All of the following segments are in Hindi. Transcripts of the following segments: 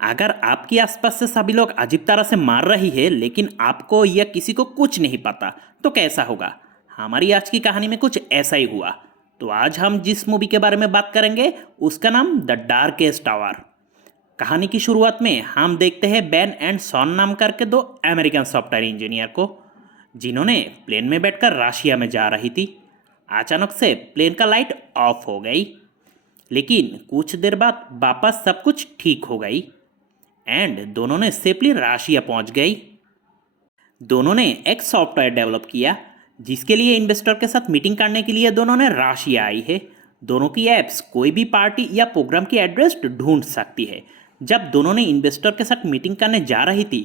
अगर आपके आसपास से सभी लोग अजीब तरह से मार रही है लेकिन आपको या किसी को कुछ नहीं पता तो कैसा होगा। हमारी आज की कहानी में कुछ ऐसा ही हुआ। तो आज हम जिस मूवी के बारे में बात करेंगे उसका नाम द डार्केस्ट टावर। कहानी की शुरुआत में हम देखते हैं बेन एंड सॉन नाम करके दो अमेरिकन सॉफ्टवेयर इंजीनियर को, जिन्होंने प्लेन में बैठकर रशिया में जा रही थी। अचानक से प्लेन का लाइट ऑफ हो गई, लेकिन कुछ देर बाद वापस सब कुछ ठीक हो गई एंड दोनों ने सेफली रशिया पहुंच गई। दोनों ने एक सॉफ्टवेयर डेवलप किया जिसके लिए इन्वेस्टर के साथ मीटिंग करने के लिए दोनों ने रशिया आई है। दोनों की ऐप्स कोई भी पार्टी या प्रोग्राम की एड्रेस ढूंढ सकती है। जब दोनों ने इन्वेस्टर के साथ मीटिंग करने जा रही थी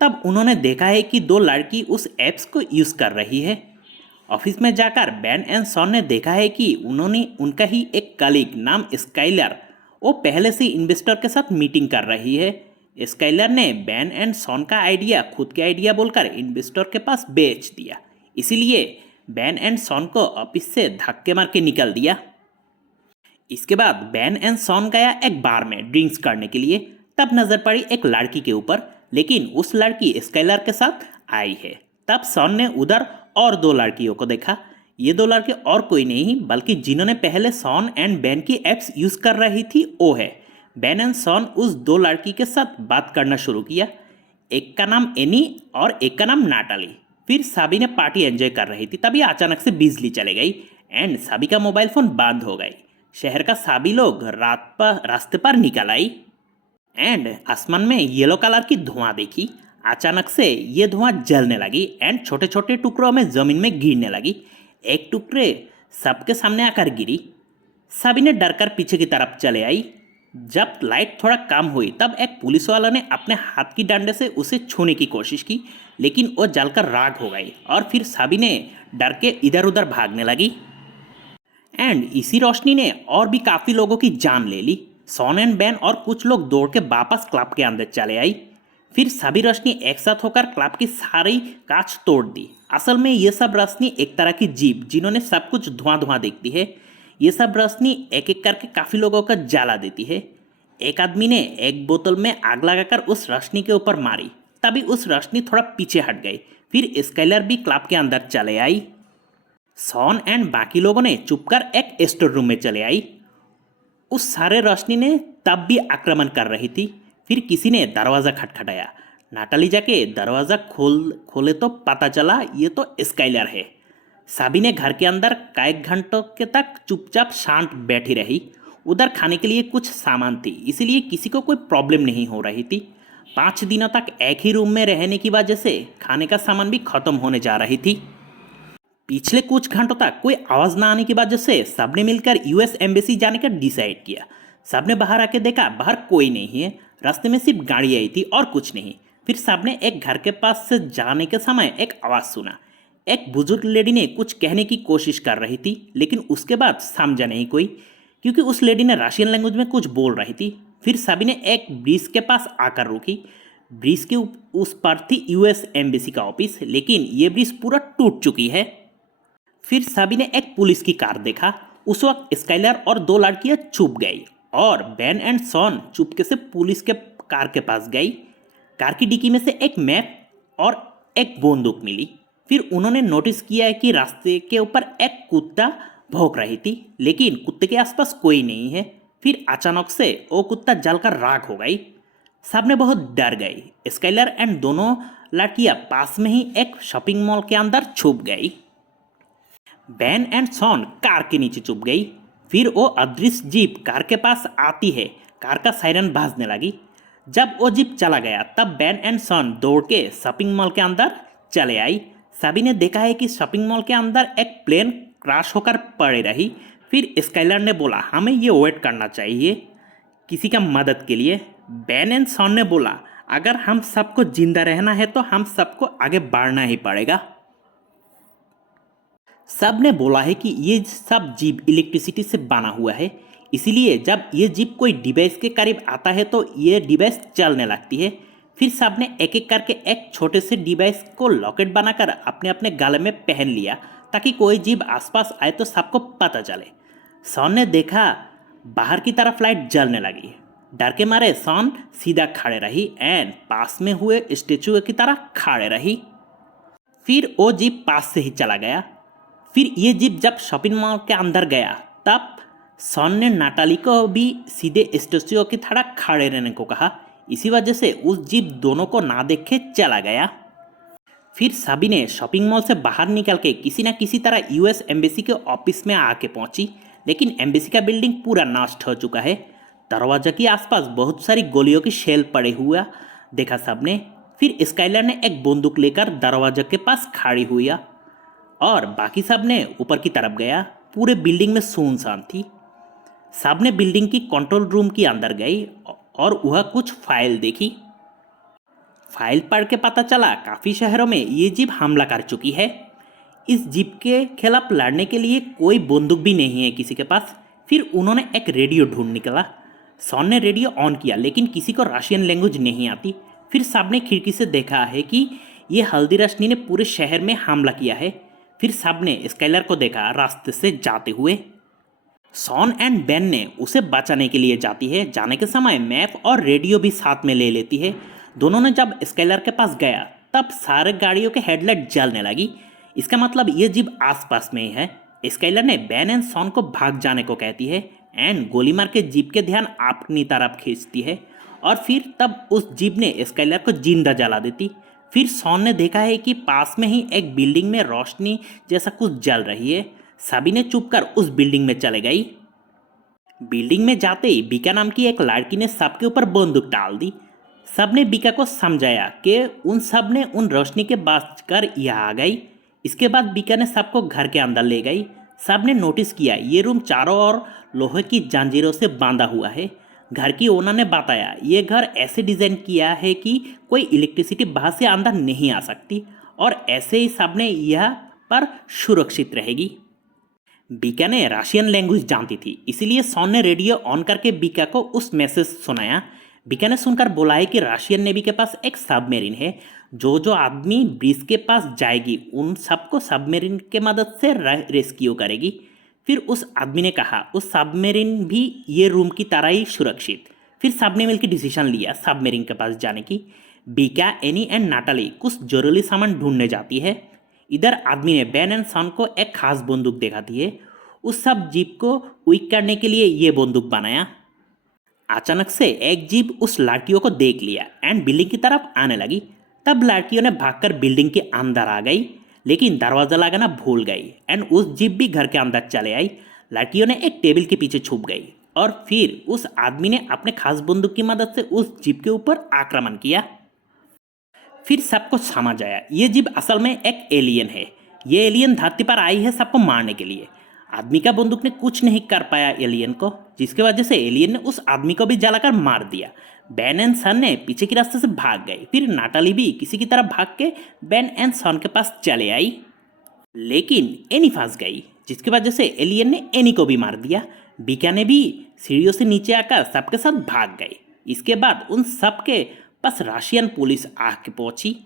तब उन्होंने देखा है कि दो लड़की उस ऐप्स को यूज़ कर रही है। ऑफिस में जाकर बेन एंड सॉन ने देखा है कि उन्होंने उनका ही एक कलीग नाम स्काइलर वो पहले से इन्वेस्टर के साथ मीटिंग कर रही है। स्काइलर ने बेन एंड सॉन का आइडिया खुद के आइडिया बोलकर इन्वेस्टर के पास बेच दिया, इसीलिए बेन एंड सॉन को ऑफिस से धक्के मार के निकल दिया। इसके बाद बेन एंड सॉन गया एक बार में ड्रिंक्स करने के लिए। तब नजर पड़ी एक लड़की के ऊपर, लेकिन उस लड़की स्काइलर के साथ आई है। तब सॉन ने उधर और दो लड़कियों को देखा। ये दो लड़के और कोई नहीं बल्कि जिन्होंने पहले सॉन एंड बेन की एप्स यूज कर रही थी वो है। बेन एंड सॉन उस दो लड़की के साथ बात करना शुरू किया। एक का नाम एनी और एक का नाम नाटाली। फिर सभी ने पार्टी एंजॉय कर रही थी, तभी अचानक से बिजली चले गई एंड सभी का मोबाइल फोन बंद हो गई। शहर का सभी लोग रास्ते पर निकल आई एंड आसमान में येलो कलर की धुआं देखी। अचानक से ये धुआं जलने लगी एंड छोटे छोटे टुकड़ों में जमीन में गिरने लगी। एक टुकड़े सबके सामने आकर गिरी। सभी ने डरकर पीछे की तरफ चले आई। जब लाइट थोड़ा कम हुई तब एक पुलिस वाला ने अपने हाथ की डंडे से उसे छूने की कोशिश की, लेकिन वो जलकर राख हो गई और फिर सभी ने डर के इधर उधर भागने लगी एंड इसी रोशनी ने और भी काफ़ी लोगों की जान ले ली। सॉन एंड बेन और कुछ लोग दौड़ के वापस क्लब के अंदर चले आई। फिर सभी रोशनी एक साथ होकर क्लब की सारी कांच तोड़ दी। असल में ये सब रोशनी एक तरह की जीप जिन्होंने सब कुछ धुआं धुआं देखती है। ये सब रोशनी एक एक करके काफ़ी लोगों का जला देती है। एक आदमी ने एक बोतल में आग लगाकर उस रोशनी के ऊपर मारी, तभी उस रोशनी थोड़ा पीछे हट गई। फिर स्काइलर भी क्लब के अंदर चले आई। सॉन एंड बाकी लोगों ने चुपकर एक स्टोर रूम में चले आई। उस सारे रोशनी ने तब भी आक्रमण कर रही थी। फिर किसी ने दरवाज़ा खटखटाया। नाटाली जाके दरवाज़ा खोले तो पता चला ये तो स्काइलर है। सभी ने घर के अंदर कई घंटों के तक चुपचाप शांत बैठी रही। उधर खाने के लिए कुछ सामान थी, इसीलिए किसी को कोई प्रॉब्लम नहीं हो रही थी। 5 दिनों तक एक ही रूम में रहने की वजह से खाने का सामान भी खत्म होने जा रही थी। पिछले कुछ घंटों तक कोई आवाज़ ना आने की वजह से सबने मिलकर यूएस एम्बेसी जाने का डिसाइड किया। सबने बाहर आके देखा, बाहर कोई नहीं है। रास्ते में सिर्फ गाड़ी आई थी और कुछ नहीं। फिर सबने एक घर के पास से जाने के समय एक आवाज़ सुना। एक बुजुर्ग लेडी ने कुछ कहने की कोशिश कर रही थी, लेकिन उसके बाद समझा नहीं कोई, क्योंकि उस लेडी ने रशियन लैंग्वेज में कुछ बोल रही थी। फिर सभी ने एक ब्रिज के पास आकर रुकी। ब्रिज के उस पर थी यूएस एम्बेसी का ऑफिस, लेकिन ये ब्रिज पूरा टूट चुकी है। फिर सभी ने एक पुलिस की कार देखा। उस वक्त स्काइलर और दो लड़कियां छुप गई और बेन एंड सॉन चुपके से पुलिस के कार के पास गई। कार की डिक्की में से एक मैप और एक बंदूक मिली। फिर उन्होंने नोटिस किया है कि रास्ते के ऊपर एक कुत्ता भौंक रही थी, लेकिन कुत्ते के आसपास कोई नहीं है। फिर अचानक से वो कुत्ता जलकर राख हो गई। सबने बहुत डर गई। स्काइलर एंड दोनों लड़कियां पास में ही एक शॉपिंग मॉल के अंदर छुप गई। बेन एंड सॉन कार के नीचे छुप गई। फिर वो अदृश्य जीप कार के पास आती है। कार का सायरन बाजने लगी। जब वो जीप चला गया तब बेन एंड सॉन दौड़ के शॉपिंग मॉल के अंदर चले आई। सभी ने देखा है कि शॉपिंग मॉल के अंदर एक प्लेन क्रैश होकर पड़ी रही। फिर स्काइलर ने बोला, हमें ये वेट करना चाहिए किसी का मदद के लिए। बेन एंड सॉन ने बोला, अगर हम सबको जिंदा रहना है तो हम सबको आगे बढ़ना ही पड़ेगा। सब ने बोला है कि ये सब जीप इलेक्ट्रिसिटी से बना हुआ है, इसीलिए जब ये जीप कोई डिवाइस के करीब आता है तो ये डिवाइस चलने लगती है। फिर सब ने एक एक करके एक छोटे से डिवाइस को लॉकेट बनाकर अपने अपने गले में पहन लिया, ताकि कोई जीप आसपास आए तो सबको पता चले। सॉन ने देखा बाहर की तरफ लाइट जलने लगी। डर के मारे सॉन सीधा खड़े रही एंड पास में हुए स्टेचू की तरह खड़े रही। फिर वो जीप पास से ही चला गया। फिर ये जीप जब शॉपिंग मॉल के अंदर गया तब सॉन ने नाटाली को भी सीधे स्टेचू की तरह खड़े रहने को कहा। इसी वजह से उस जीप दोनों को ना देखे चला गया। फिर सभी ने शॉपिंग मॉल से बाहर निकल के किसी न किसी तरह यूएस एम्बेसी के ऑफिस में आके पहुंची, लेकिन एम्बेसी का बिल्डिंग पूरा नष्ट हो चुका है। दरवाजा के आसपास बहुत सारी गोलियों की शेल पड़े हुआ देखा सबने। फिर स्काइलर ने एक बंदूक लेकर दरवाजे के पास खड़ी हुई और बाकी सब ने ऊपर की तरफ गया। पूरे बिल्डिंग में सुनसान थी। सब ने बिल्डिंग की कंट्रोल रूम के अंदर गई और वह कुछ फाइल देखी। फाइल पढ़ के पता चला काफ़ी शहरों में ये जीप हमला कर चुकी है। इस जीप के खिलाफ लड़ने के लिए कोई बंदूक भी नहीं है किसी के पास। फिर उन्होंने एक रेडियो ढूंढ निकला। सॉन ने रेडियो ऑन किया, लेकिन किसी को रशियन लैंग्वेज नहीं आती। फिर सबने खिड़की से देखा है कि ये हल्दी रश्मि ने पूरे शहर में हमला किया है। फिर सबने स्काइलर को देखा रास्ते से जाते हुए। सॉन एंड बेन ने उसे बचाने के लिए जाती है। जाने के समय मैप और रेडियो भी साथ में ले लेती है। दोनों ने जब स्काइलर के पास गया तब सारे गाड़ियों के हेडलाइट जलने लगी। इसका मतलब ये जीप आसपास में ही है। स्काइलर ने बेन एंड सॉन को भाग जाने को कहती है एंड गोली मार के जीप के ध्यान अपनी तरफ खींचती है और फिर तब उस जीप ने स्काइलर को जिंदा जला देती। फिर सॉन ने देखा है कि पास में ही एक बिल्डिंग में रोशनी जैसा कुछ जल रही है। सभी ने चुप कर उस बिल्डिंग में चले गई। बिल्डिंग में जाते ही बीका नाम की एक लड़की ने सबके ऊपर बंदूक डाल दी। सबने बीका को समझाया कि उन सब ने उन रोशनी के बचकर यहाँ आ गई। इसके बाद बीका ने सबको घर के अंदर ले गई। सबने नोटिस किया ये रूम चारों ओर लोहे की जंजीरों से बांधा हुआ है। घर की ओनर ने बताया ये घर ऐसे डिज़ाइन किया है कि कोई इलेक्ट्रिसिटी बाहर से अंदर नहीं आ सकती और ऐसे ही सबने यह पर सुरक्षित रहेगी। बीका ने रशियन लैंग्वेज जानती थी, इसीलिए सॉन ने रेडियो ऑन करके बीका को उस मैसेज सुनाया। बीका ने सुनकर बोला है कि रशियन नेवी के पास एक सबमरीन है। जो आदमी ब्रिज के पास जाएगी उन सबको सबमरीन के मदद से रेस्क्यू करेगी। फिर उस आदमी ने कहा उस सबमरीन भी ये रूम की तरह ही सुरक्षित। फिर सबने मिलकर डिसीजन लिया सबमरीन के पास जाने की। बीका, एनी एंड नाटाली कुछ जरूरी सामान ढूंढने जाती है। इधर आदमी ने बेन एंड सॉन को एक खास बंदूक दिखाती है। उस सब जीप को वीक करने के लिए ये बंदूक बनाया। अचानक से एक जीप उस लड़कियों को देख लिया एंड बिल्डिंग की तरफ आने लगी। तब लड़कियों ने भागकर बिल्डिंग के अंदर आ गई, लेकिन दरवाजा लगाना भूल गई एंड उस जीप भी घर के अंदर चले आई। लड़कियों ने एक टेबल के पीछे छुप गई और फिर उस आदमी ने अपने खास बंदूक की मदद से उस जीप के ऊपर आक्रमण किया। फिर सबको समझ आया ये जीप असल में एक एलियन है। ये एलियन धरती पर आई है सबको मारने के लिए। आदमी का बंदूक ने कुछ नहीं कर पाया एलियन को, जिसकी वजह से एलियन ने उस आदमी को भी जलाकर मार दिया। बेन एंड सन ने पीछे के रास्ते से भाग गए। फिर नाटाली भी किसी की तरह भाग के बेन एंड सन के पास चले आई, लेकिन एनी फंस गई, जिसकी वजह से एलियन ने एनी को भी मार दिया। बीका ने भी सीढ़ियों से नीचे आकर सबके साथ भाग गई। इसके बाद उन सबके पास रशियन पुलिस आके पहुंची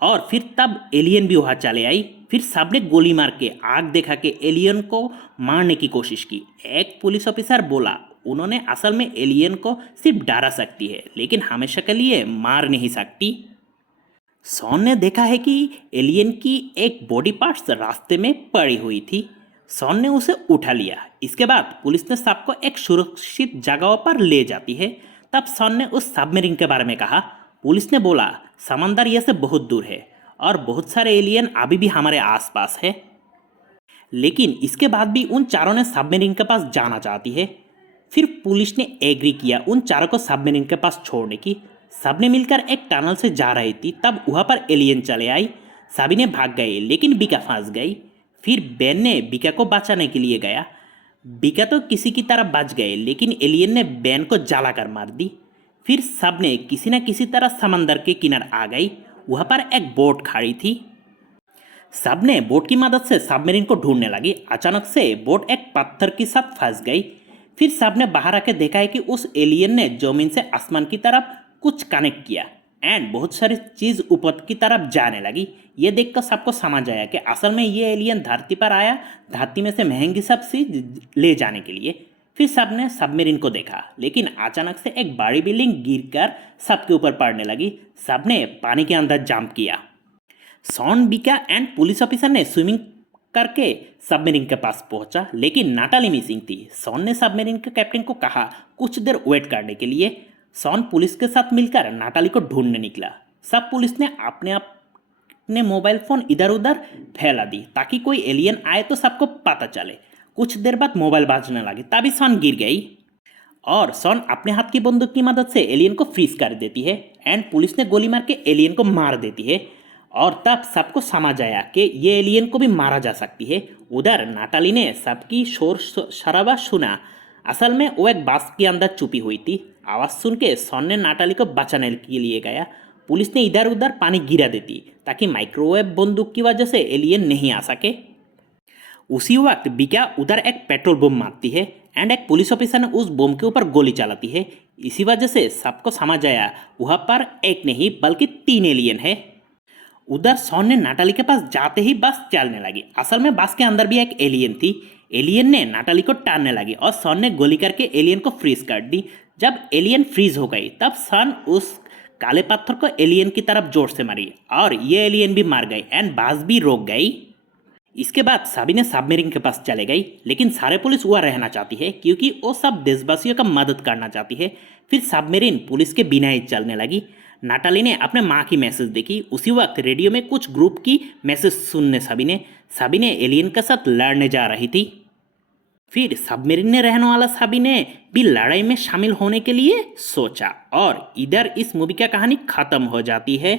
और फिर तब एलियन भी वहाँ चले आई। फिर सबने गोली मार के आग देखा के एलियन को मारने की कोशिश की। एक पुलिस ऑफिसर बोला उन्होंने असल में एलियन को सिर्फ डरा सकती है, लेकिन हमेशा के लिए मार नहीं सकती। सॉन ने देखा है कि एलियन की एक बॉडी पार्ट्स रास्ते में पड़ी हुई थी। सॉन ने उसे उठा लिया। इसके बाद पुलिस ने सबको एक सुरक्षित जगह पर ले जाती है। तब सॉन ने उस सबमरीन के बारे में कहा। पुलिस ने बोला समंदर यह से बहुत दूर है और बहुत सारे एलियन अभी भी हमारे आसपास है, लेकिन इसके बाद भी उन चारों ने सबमरीन के पास जाना चाहती है। फिर पुलिस ने एग्री किया उन चारों को सबमरीन के पास छोड़ने की। सबने मिलकर एक टनल से जा रही थी, तब वहाँ पर एलियन चले आई। सभी ने भाग गए, लेकिन बीका फंस गई। फिर बेन ने बीका को बचाने के लिए गया। बीका तो किसी की तरह बच गए, लेकिन एलियन ने बेन को जलाकर मार दी। फिर सब ने किसी न किसी तरह समंदर के किनारे आ गई। वहाँ पर एक बोट खड़ी थी। सब ने बोट की मदद से सबमरीन को ढूंढने लगी। अचानक से बोट एक पत्थर के साथ फंस गई। फिर सब ने बाहर आके देखा है कि उस एलियन ने जमीन से आसमान की तरफ कुछ कनेक्ट किया एंड बहुत सारी चीज़ ऊपर की तरफ जाने लगी। ये देखकर सबको समझ आया कि असल में ये एलियन धरती पर आया, धरती में से महंगी सब चीज ले जाने के लिए। फिर सब ने सबमरीन को देखा, लेकिन अचानक से एक बड़ी बिल्डिंग गिरकर सबके ऊपर पड़ने लगी। सबने पानी के अंदर जंप किया। सॉन, बिका एंड पुलिस ऑफिसर ने स्विमिंग करके सबमरीन के पास पहुंचा, लेकिन नाटाली मिसिंग थी। सॉन ने सबमरीन के कैप्टन को कहा कुछ देर वेट करने के लिए। सॉन पुलिस के साथ मिलकर नाटाली को ढूंढने निकला। सब पुलिस ने अपने मोबाइल फोन इधर उधर फैला दी ताकि कोई एलियन आए तो सबको पता चले। कुछ देर बाद मोबाइल बाजने लगी, तभी सॉन गिर गई और सॉन अपने हाथ की बंदूक की मदद से एलियन को फ्रीज कर देती है एंड पुलिस ने गोली मार के एलियन को मार देती है। और तब सबको समझ आया कि ये एलियन को भी मारा जा सकती है। उधर नाटाली ने सबकी शोर शराबा सुना। असल में वो एक बस के अंदर छुपी हुई थी। आवाज़ सुन के सॉन ने नाटाली को बचाने के लिए गया। पुलिस ने इधर उधर पानी गिरा देती ताकि माइक्रोवेव बंदूक की वजह से एलियन नहीं आ सके। उसी वक्त बिका उधर एक पेट्रोल बम मारती है एंड एक पुलिस ऑफिसर ने उस बम के ऊपर गोली चलाती है। इसी वजह से सबको समझ आया वहाँ पर एक नहीं बल्कि 3 एलियन है। उधर सॉन ने नाटाली के पास जाते ही बस चलने लगी। असल में बस के अंदर भी एक एलियन थी। एलियन ने नाटाली को टानने लगी और सॉन ने गोली करके एलियन को फ्रीज कर दी। जब एलियन फ्रीज हो गई तब सॉन उस काले पत्थर को एलियन की तरफ जोर से मारी और ये एलियन भी मार गई एंड बस भी रोक गई। इसके बाद सभी ने सबमरीन के पास चले गई, लेकिन सारे पुलिस वहाँ रहना चाहती है क्योंकि वो सब देशवासियों का मदद करना चाहती है। फिर सबमरीन पुलिस के बिना ही चलने लगी। नाटाली ने अपने माँ की मैसेज देखी। उसी वक्त रेडियो में कुछ ग्रुप की मैसेज सुनने सभी ने एलियन के साथ लड़ने जा रही थी। फिर सबमरीन में रहने वाला सभी ने भी लड़ाई में शामिल होने के लिए सोचा और इधर इस मूवी की कहानी खत्म हो जाती है।